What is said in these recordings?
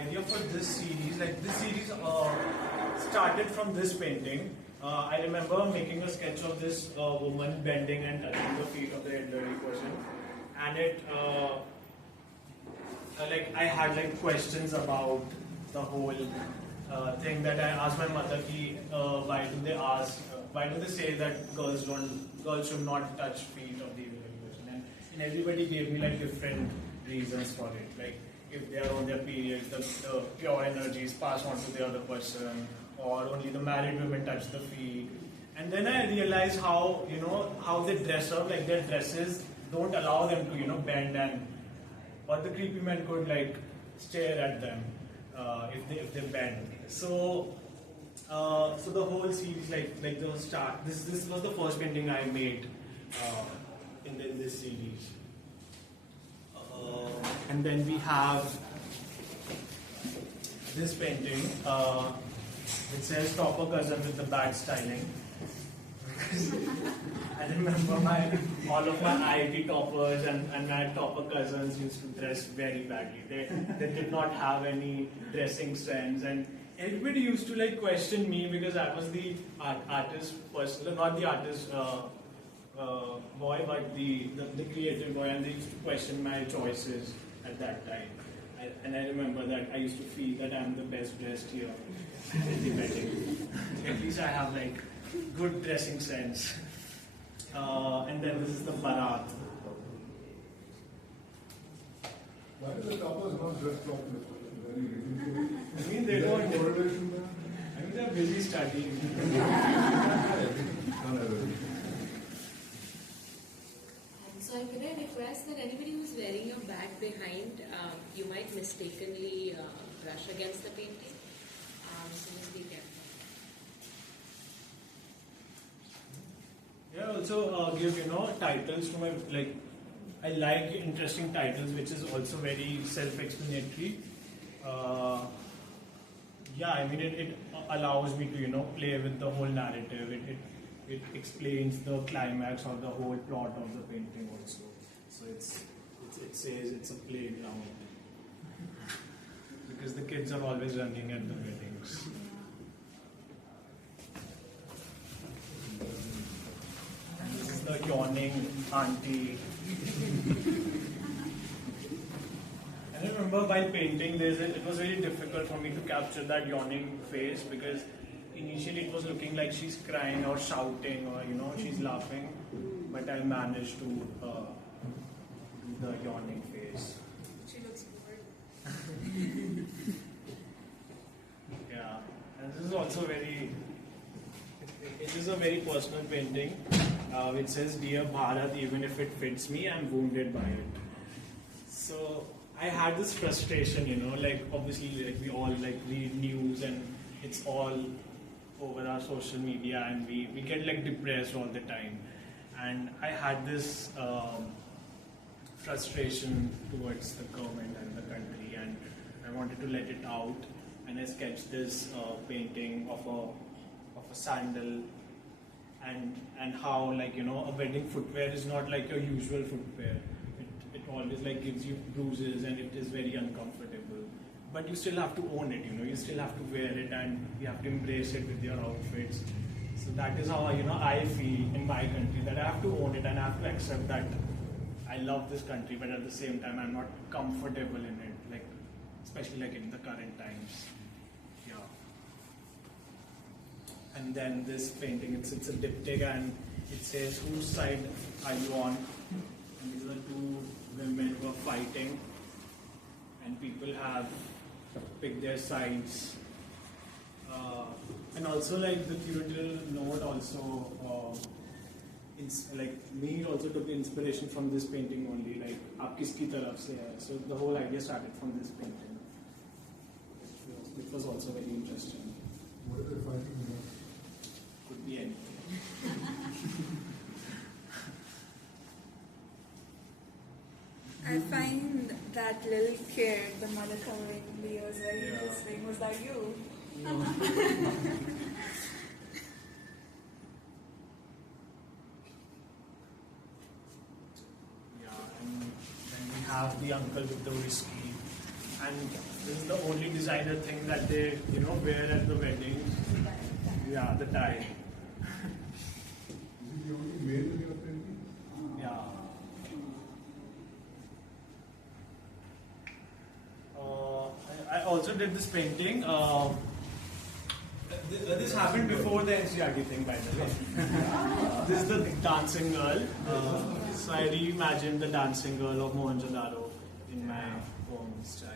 idea for this series, like this series started from this painting. I remember making a sketch of this woman bending and touching the feet of the elderly person, and it like I had like questions about the whole thing that I asked my mother ki, why do they say that girls should not touch feet of the elderly person, and everybody gave me like different reasons for it, like if they are on their periods, the pure energy is passed on to the other person, or only the married women touch the feet. And then I realized how how they dress up, like their dresses don't allow them to bend, and or the creepy men could like stare at them if they bend. So the whole series, like the start. This was the first painting I made in this series. And then we have this painting. It says "Topper cousin with the bad styling." I remember all of my IIT toppers and my topper cousins used to dress very badly. They did not have any dressing sense, and everybody used to like question me because I was the artist person, not the artist boy, but the creative boy, and they used to question my choices at that time. And I remember that I used to feel that I'm the best dressed here in the wedding. At least I have like good dressing sense. And then this is the Barat. Why do the toppers not dress properly? Very reasonable. I mean, they don't. I mean, they're busy studying. So can I request that anybody who's wearing your bag behind, you might mistakenly brush against the painting. So just be careful. Yeah, also give titles to my like. I like interesting titles, which is also very self-explanatory. Yeah, I mean it allows me to play with the whole narrative. It explains the climax or the whole plot of the painting also. So it says it's a playground because the kids are always running at the weddings. This is the yawning auntie. And I remember while painting, it was very difficult for me to capture that yawning face because initially it was looking like she's crying or shouting or she's laughing, but I managed to do the yawning face. She looks bored. Yeah, and this is also it is a very personal painting, which says, "Dear Bharat, even if it fits me, I'm wounded by it." So I had this frustration, like obviously like we all like read news and it's all over our social media, and we get like depressed all the time, and I had this frustration towards the government and the country, and I wanted to let it out, and I sketched this painting of a sandal, and how like a wedding footwear is not like your usual footwear. It always like gives you bruises and it is very uncomfortable. But you still have to own it, you still have to wear it and you have to embrace it with your outfits. So that is how I feel in my country, that I have to own it and I have to accept that I love this country, but at the same time I'm not comfortable in it, like especially like in the current times. Yeah. And then this painting, it's a diptych and it says, "Whose side are you on?" And these are two women who are fighting, and people have picked their sides. And also like the curatorial note also, like me also took inspiration from this painting only, like "Aap kiski taraf se hai?" So the whole idea started from this painting. It was also very interesting. What are they fighting about? Could be anything. I find that little kid, the mother covering the ears, very interesting. Was that you? Yeah, and then we have the uncle with the whiskey, and This is the only designer thing that they, wear at the wedding. Yeah, the tie. Is it the only male in your painting? Yeah. I also did this painting. This happened before the NCRT thing, by the way. This is the dancing girl. So I reimagined the dancing girl of Mohenjo-daro in my own style.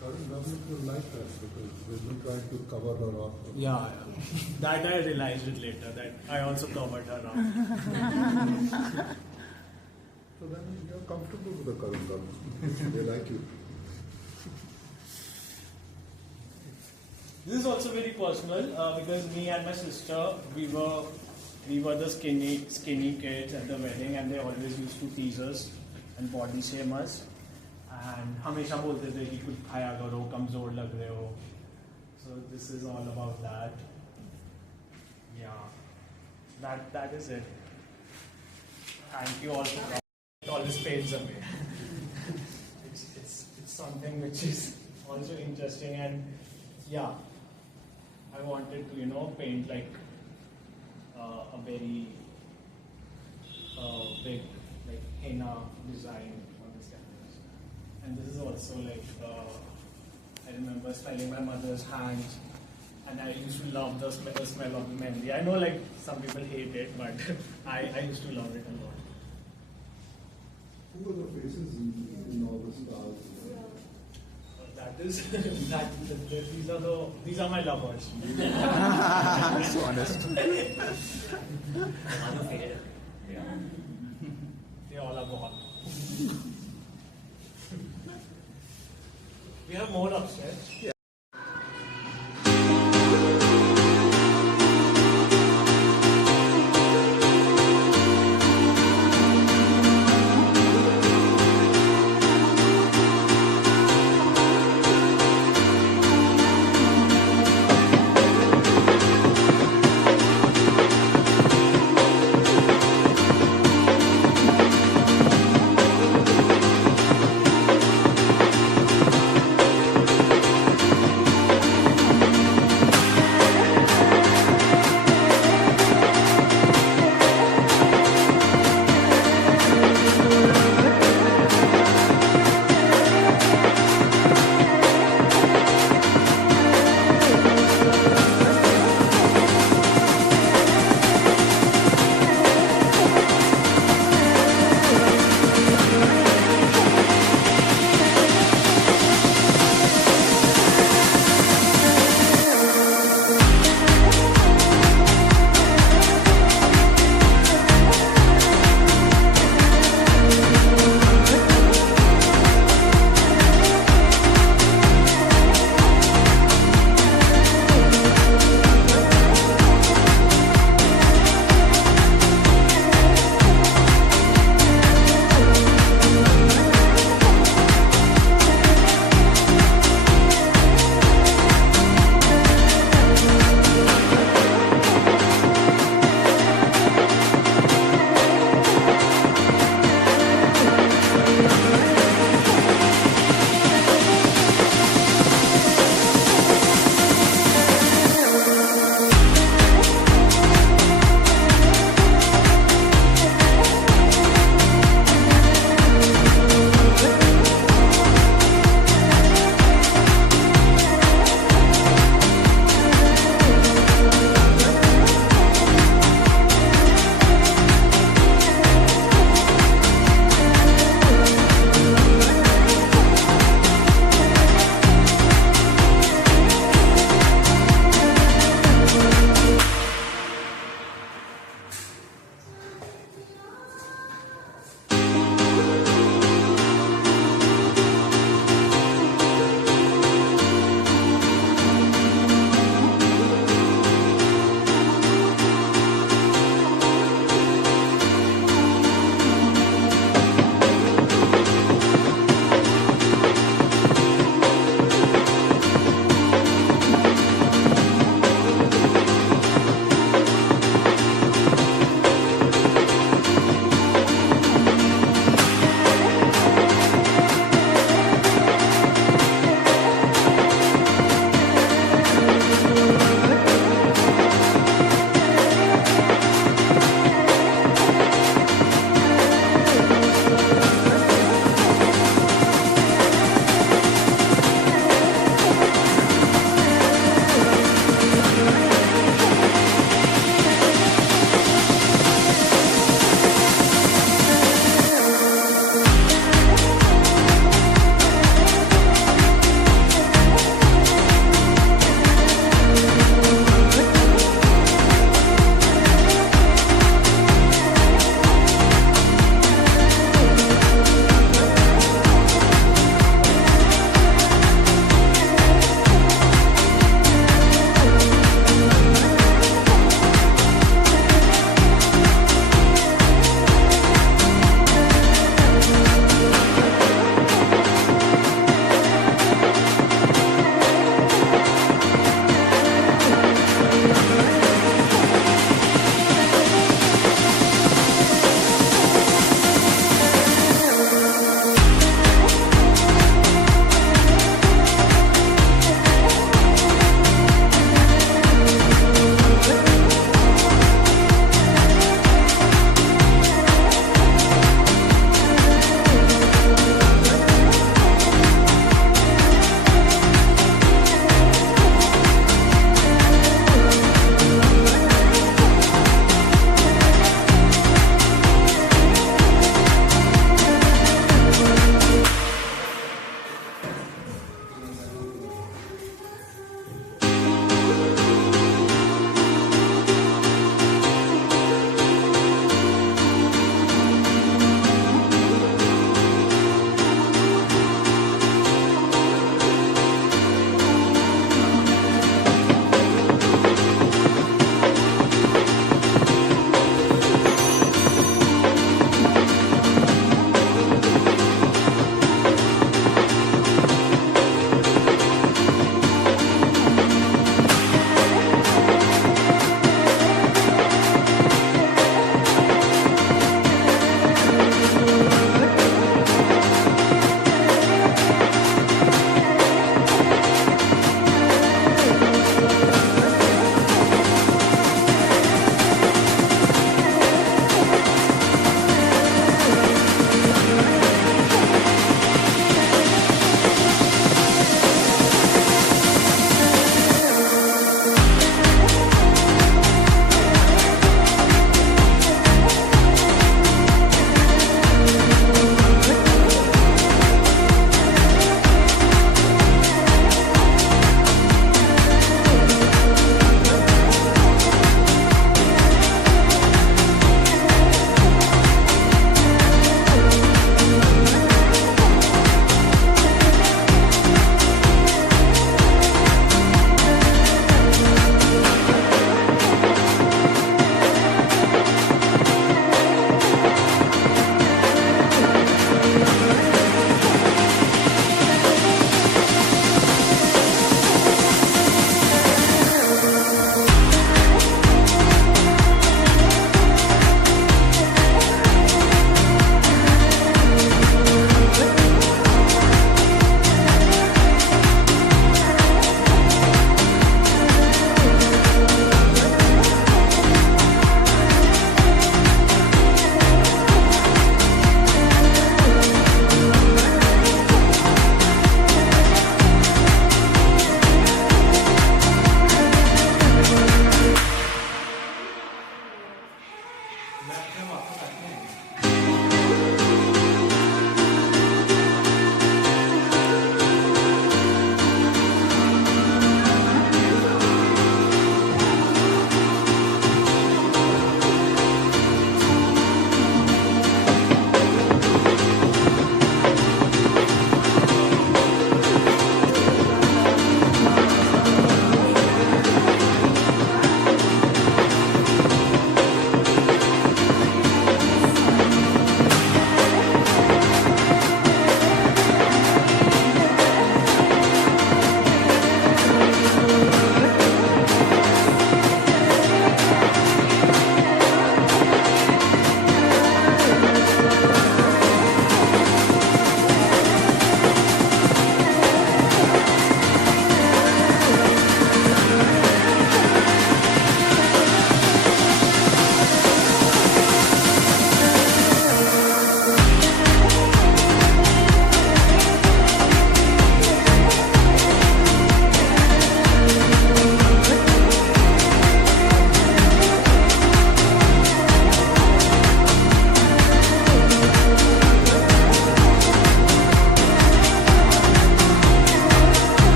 Current government will like that because they've been trying to cover her up. Yeah, that I realized it later, that I also covered her up. So then you're comfortable with the current government. They like you. This is also very personal because me and my sister, we were the skinny kids at the wedding, and they always used to tease us and body shame us. And हमेशा बोलते थे कि कुछ खाया करो, कमजोर लग रहे हो. So this is all about that. Yeah, that is it. Thank you all for coming. It always fades away. it's something which is also interesting, and yeah, I wanted to paint like a very big like henna design on this canvas. And this is also like I remember smelling my mother's hands, and I used to love the smell of the mehndi. I know like some people hate it, but I used to love it a lot. Who are the faces in all the stars? That is these are my lovers. So honest. Yeah. They all are gone. We have more upstairs.